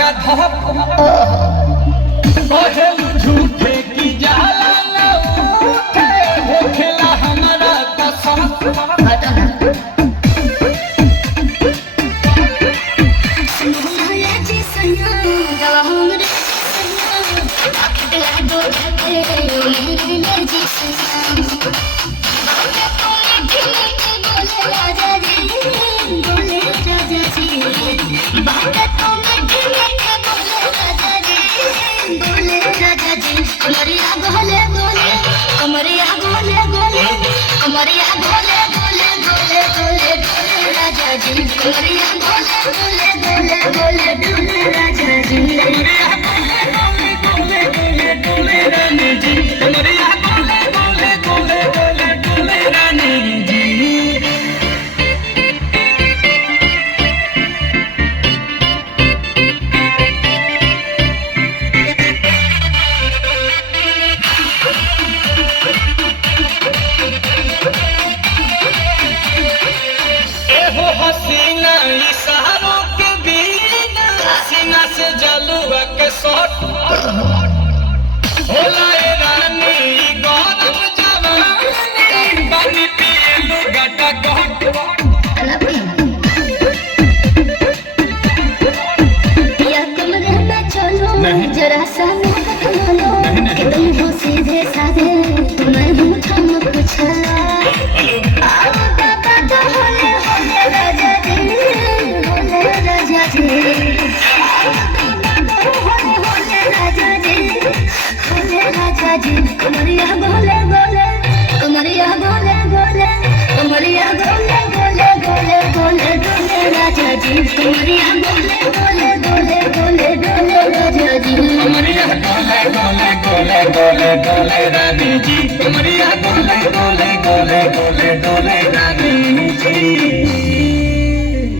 धक्का धक पहल झूठे की जाला न उठे होखेला हमारा कसम कमरिया गोले गोले कमरिया गोले गोले कमरिया गोले गोले गोले गोले डोले राजा जी कमरिया गोले गोले गोले गोले डोले राजा जी कमरिया गोले गोले गोले रानी जी कमरिया गोले गोले गोले गोले डोले रानी जी हसीना इशारों के बिना सीना से जलुआ के शॉट होला ए रानी गौरव जवानी पानी पिए लुगाटा घट या कमरे में चलो जरा सा लो तुम हो सीधे साधे मैं हूँ ठमक छला कमरिया गोले गोले कमरिया गोले गोले कमरिया गोले गोले गोले गोले डोले राजा जी कमरिया गोले गोले गोले गोले डोले राजा जी कमरिया गोले गोले गोले गोले डोले रानी जी कमरिया गोले गोले गोले गोले डोले रानी